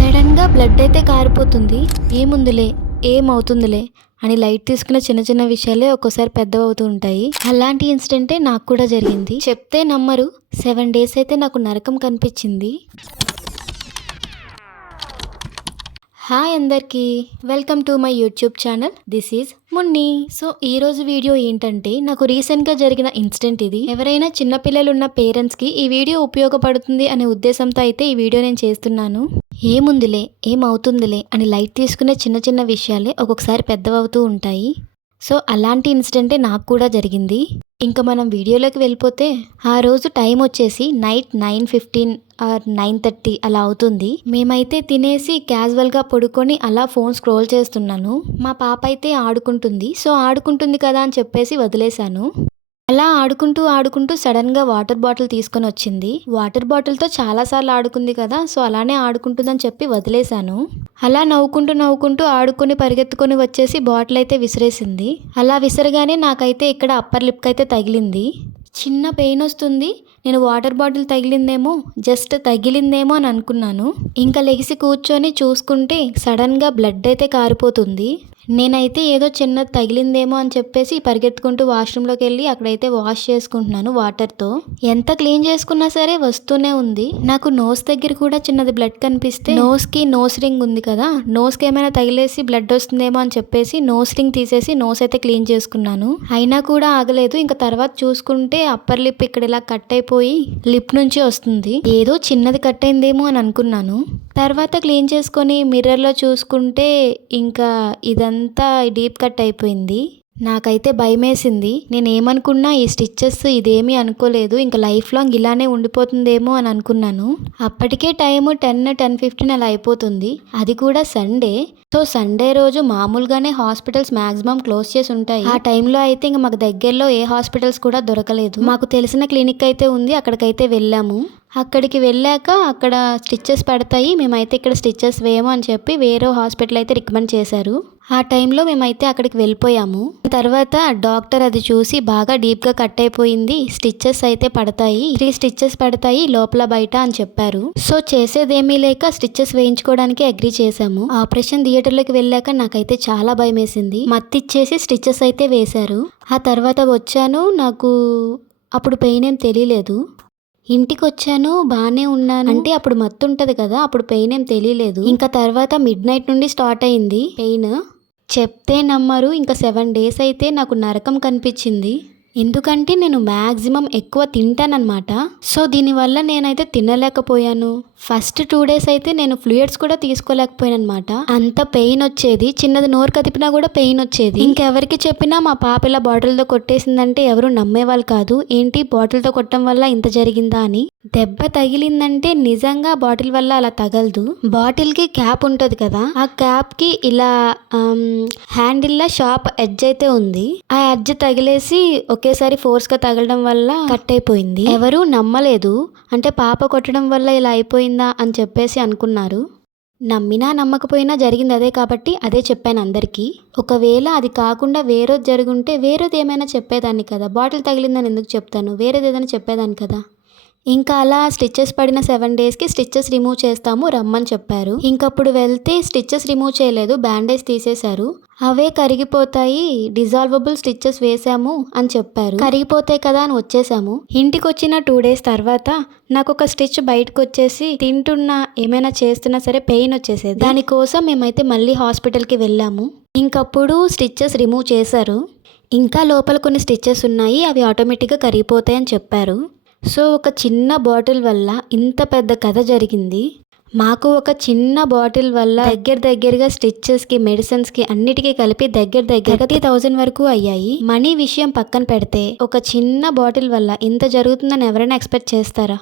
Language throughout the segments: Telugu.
సడన్గా బ్లడ్ అయితే కారిపోతుంది. ఏముందిలే ఏమవుతుందిలే అని లైట్ తీసుకున్న చిన్న చిన్న విషయాలే ఒక్కోసారి పెద్దవవుతూ ఉంటాయి. అలాంటి ఇన్సిడెంటే నాకు కూడా జరిగింది. చెప్తే నమ్మరు. సెవెన్ డేస్ అయితే నాకు నరకం కనిపించింది. హాయ్ అందరికీ. Welcome to my YouTube channel. This is Munni. So ఈ రోజు వీడియో ఏంటంటే నాకు రీసెంట్గా జరిగిన ఇన్సిడెంట్ ఇది. ఎవరైనా చిన్నపిల్లలు ఉన్న పేరెంట్స్కి ఈ వీడియో ఉపయోగపడుతుంది అనే ఉద్దేశంతో అయితే ఈ వీడియో నేను చేస్తున్నాను. ఏముందిలే ఏమవుతుందిలే అని లైట్ తీసుకునే చిన్న చిన్న విషయాలే ఒక్కొక్కసారి పెద్దవవుతూ ఉంటాయి. సో అలాంటి ఇన్సిడెంటే నాకు కూడా జరిగింది. ఇంకా మనం వీడియోలోకి వెళ్ళిపోతే ఆ రోజు టైం వచ్చేసి night nine fifteen or nine thirty అలా అవుతుంది. మేమైతే తినేసి క్యాజువల్గా పడుకొని అలా ఫోన్ స్క్రోల్ చేస్తున్నాను. మా పాప అయితే ఆడుకుంటుంది. సో ఆడుకుంటుంది కదా అని చెప్పేసి వదిలేశాను. అలా ఆడుకుంటూ ఆడుకుంటూ సడన్గా వాటర్ బాటిల్ తీసుకొని వచ్చింది. వాటర్ బాటిల్తో చాలాసార్లు ఆడుకుంది కదా సో అలానే ఆడుకుంటుందని చెప్పి వదిలేశాను. అలా నవ్వుకుంటూ నవ్వుకుంటూ ఆడుకొని పరిగెత్తుకొని వచ్చేసి బాటిల్ అయితే విసిరేసింది. అలా విసరగానే నాకైతే ఇక్కడ అప్పర్ లిప్కి అయితే తగిలింది. చిన్న పెయిన్ వస్తుంది నేను వాటర్ బాటిల్ తగిలిందేమో జస్ట్ తగిలిందేమో అని అనుకున్నాను. ఇంకా లెగిసి కూర్చొని చూసుకుంటే సడన్గా బ్లడ్ అయితే కారిపోతుంది. నేనైతే ఏదో చిన్నది తగిలిందేమో అని చెప్పేసి పరిగెత్తుకుంటూ వాష్రూమ్లోకి వెళ్ళి అక్కడైతే వాష్ చేసుకుంటున్నాను వాటర్తో ఎంత క్లీన్ చేసుకున్నా సరే వస్తూనే ఉంది. నాకు నోస్ దగ్గర కూడా చిన్నది బ్లడ్ కనిపిస్తే నోస్కి నోస్ రింగ్ ఉంది కదా నోస్కి ఏమైనా తగిలేసి బ్లడ్ వస్తుందేమో అని చెప్పేసి నోస్ రింగ్ తీసేసి నోస్ అయితే క్లీన్ చేసుకున్నాను. అయినా కూడా ఆగలేదు. ఇంకా తర్వాత చూసుకుంటే అప్పర్ లిప్ ఇక్కడ ఇలా కట్ అయిపోయి లిప్ నుంచి వస్తుంది. ఏదో చిన్నది కట్ అయిందేమో అని అనుకున్నాను. తర్వాత క్లీన్ చేసుకొని మిర్రర్లో చూసుకుంటే ఇంకా ఇదంతా డీప్ కట్ అయిపోయింది. నాకైతే భయమేసింది. నేను ఏమనుకున్నా ఈ స్టిచ్చెస్ ఇదేమీ అనుకోలేదు. ఇంకా లైఫ్ లాంగ్ ఇలానే ఉండిపోతుందేమో అని అనుకున్నాను. అప్పటికే టైము టెన్ టెన్ ఫిఫ్టీన్ అలా అయిపోతుంది. అది కూడా సండే. సో సండే రోజు మామూలుగానే హాస్పిటల్స్ మాక్సిమం క్లోజ్ చేసి ఉంటాయి. ఆ టైంలో అయితే ఇంకా మాకు దగ్గరలో ఏ హాస్పిటల్స్ కూడా దొరకలేదు. మాకు తెలిసిన క్లినిక్ అయితే ఉంది అక్కడికైతే వెళ్ళాము. అక్కడికి వెళ్ళాక అక్కడ స్టిచ్చెస్ పడతాయి మేమైతే ఇక్కడ స్టిచ్చెస్ వేయము అని చెప్పి వేరే హాస్పిటల్ అయితే రికమెండ్ చేశారు. ఆ టైంలో మేమైతే అక్కడికి వెళ్ళిపోయాము. తర్వాత డాక్టర్ అది చూసి బాగా డీప్గా కట్ అయిపోయింది. స్టిచ్చెస్ అయితే పడతాయి. త్రీ స్టిచ్చెస్ పడతాయి లోపల బయట అని చెప్పారు. సో చేసేదేమీ లేక స్టిచ్చెస్ వేయించుకోవడానికి అగ్రి చేశాము. ఆపరేషన్ థియేటర్లోకి వెళ్ళాక నాకైతే చాలా భయం వేసింది మత్తిచ్చేసి స్టిచ్చెస్ అయితే వేశారు. ఆ తర్వాత వచ్చాను. నాకు అప్పుడు పెయిన్ ఏం తెలియలేదు. ఇంటికి వచ్చాను బాగానే ఉన్నాను. అంటే అప్పుడు మత్తు ఉంటుంది కదా అప్పుడు పెయిన్ ఏం తెలియలేదు. ఇంకా తర్వాత మిడ్ నైట్ నుండి స్టార్ట్ అయింది పెయిన్. చెప్తే నమ్మరు ఇంకా సెవెన్ డేస్ అయితే నాకు నరకం కనిపించింది. ఎందుకంటే నేను మ్యాక్సిమం ఎక్కువ తింటానన్నమాట. సో దీనివల్ల నేనైతే తినలేకపోయాను. ఫస్ట్ టూ డేస్ అయితే నేను ఫ్లూయిడ్స్ కూడా తీసుకోలేకపోయాను అనమాట అంత పెయిన్ వచ్చేది. చిన్నది నోరు కదిపినా కూడా పెయిన్ వచ్చేది. ఇంకెవరికి చెప్పినా మా పాప ఇలా బాటిల్తో కొట్టేసిందంటే ఎవరు నమ్మేవాళ్ళు కాదు. ఏంటి బాటిల్తో కొట్టడం వల్ల ఇంత జరిగిందా అని. దెబ్బ తగిలిందంటే నిజంగా బాటిల్ వల్ల అలా తగలదు. బాటిల్కి క్యాప్ ఉంటుంది కదా. ఆ క్యాప్కి ఇలా హ్యాండిల్లా షాప్ షార్ప్ ఎడ్జ్ అయితే ఉంది. ఆ ఎడ్జ్ తగిలేసి ఒకేసారి ఫోర్స్గా తగలడం వల్ల కట్ అయిపోయింది ఎవరు నమ్మలేదు. అంటే పాప కొట్టడం వల్ల ఇలా అయిపోయిందా అని చెప్పేసి అనుకున్నారు. నమ్మినా నమ్మకపోయినా జరిగింది అదే కాబట్టి అదే చెప్పాను అందరికీ. ఒకవేళ అది కాకుండా వేరేది జరుగుంటే వేరేది ఏమైనా చెప్పేదాన్ని కదా. బాటిల్ తగిలిందని ఎందుకు చెప్తాను? వేరేది ఏదైనా చెప్పేదాన్ని కదా. ఇంకా అలా స్టిచ్చెస్ పడిన సెవెన్ డేస్కి స్టిచ్చెస్ రిమూవ్ చేస్తాము రమ్మని చెప్పారు. ఇంకప్పుడు వెళ్తే స్టిచ్చెస్ రిమూవ్ చేయలేదు బ్యాండేజ్ తీసేశారు. అవే కరిగిపోతాయి డిజాల్వబుల్ స్టిచ్చెస్ వేసాము అని చెప్పారు. కరిగిపోతాయి కదా అని వచ్చేసాము. ఇంటికి వచ్చిన టూ డేస్ తర్వాత నాకు ఒక స్టిచ్ బయటకు వచ్చేసి తింటున్నా ఏమైనా చేస్తున్నా సరే పెయిన్ వచ్చేసేది. దానికోసం మేమైతే మళ్ళీ హాస్పిటల్కి వెళ్ళాము. ఇంకప్పుడు స్టిచ్చెస్ రిమూవ్ చేశారు. ఇంకా లోపల కొన్ని స్టిచ్చెస్ ఉన్నాయి అవి ఆటోమేటిక్గా కరిగిపోతాయని చెప్పారు. సో ఒక చిన్న బాటిల్ వల్ల ఇంత పెద్ద కథ జరిగింది. మాకు ఒక చిన్న బాటిల్ వల్ల దగ్గర దగ్గరగా స్టిచ్చెస్కి మెడిసిన్స్కి అన్నిటికీ కలిపి దగ్గర దగ్గర థర్టీ థౌజండ్ వరకు అయ్యాయి. మనీ విషయం పక్కన పెడితే ఒక చిన్న బాటిల్ వల్ల ఇంత జరుగుతుందని ఎవరైనా ఎక్స్పెక్ట్ చేస్తారా?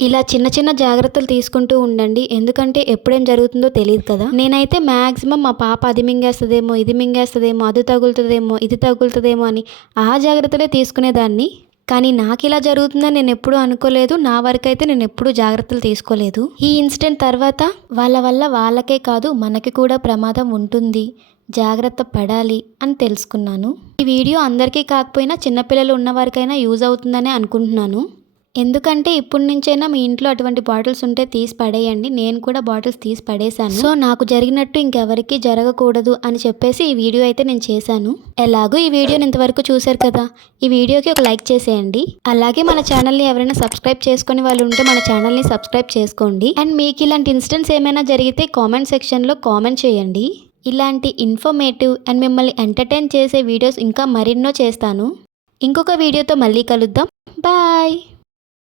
ఇలా చిన్న చిన్న జాగ్రత్తలు తీసుకుంటూ ఉండండి. ఎందుకంటే ఎప్పుడేం జరుగుతుందో తెలియదు కదా. నేనైతే మ్యాక్సిమం మా పాప అది మింగేస్తుందేమో ఇది మింగేస్తుందేమో అది తగులుతుందేమో ఇది తగులుతుందేమో అని ఆ జాగ్రత్తలే తీసుకునేదాన్ని. కానీ నాకు ఇలా జరుగుతుందని నేను ఎప్పుడూ అనుకోలేదు. నా వరకైతే నేను ఎప్పుడూ జాగ్రత్తలు తీసుకోలేదు. ఈ ఇన్సిడెంట్ తర్వాత వాళ్ళ వల్ల వాళ్ళకే కాదు మనకి కూడా ప్రమాదం ఉంటుంది. జాగ్రత్త పడాలి అని తెలుసుకున్నాను. ఈ వీడియో అందరికీ కాకపోయినా చిన్నపిల్లలు ఉన్నవారికైనా యూజ్ అవుతుందనే అనుకుంటున్నాను. ఎందుకంటే ఇప్పటి నుంచైనా మీ ఇంట్లో అటువంటి బాటిల్స్ ఉంటే తీసి పడేయండి. నేను కూడా బాటిల్స్ తీసి పడేశాను. సో నాకు జరిగినట్టు ఇంకెవరికి జరగకూడదు అని చెప్పేసి ఈ వీడియో అయితే నేను చేశాను. ఎలాగో ఈ వీడియోని ఇంతవరకు చూశారు కదా? ఈ వీడియోకి ఒక లైక్ చేసేయండి. అలాగే మన ఛానల్ని ఎవరైనా సబ్స్క్రైబ్ చేసుకునే వాళ్ళు ఉంటే మన ఛానల్ని సబ్స్క్రైబ్ చేసుకోండి. అండ్ మీకు ఇలాంటి ఇన్సిడెంట్స్ ఏమైనా జరిగితే కామెంట్ సెక్షన్లో కామెంట్ చేయండి. ఇలాంటి ఇన్ఫర్మేటివ్ అండ్ మిమ్మల్ని ఎంటర్టైన్ చేసే వీడియోస్ ఇంకా మరెన్నో చేస్తాను. ఇంకొక వీడియోతో మళ్ళీ కలుద్దాం. బాయ్!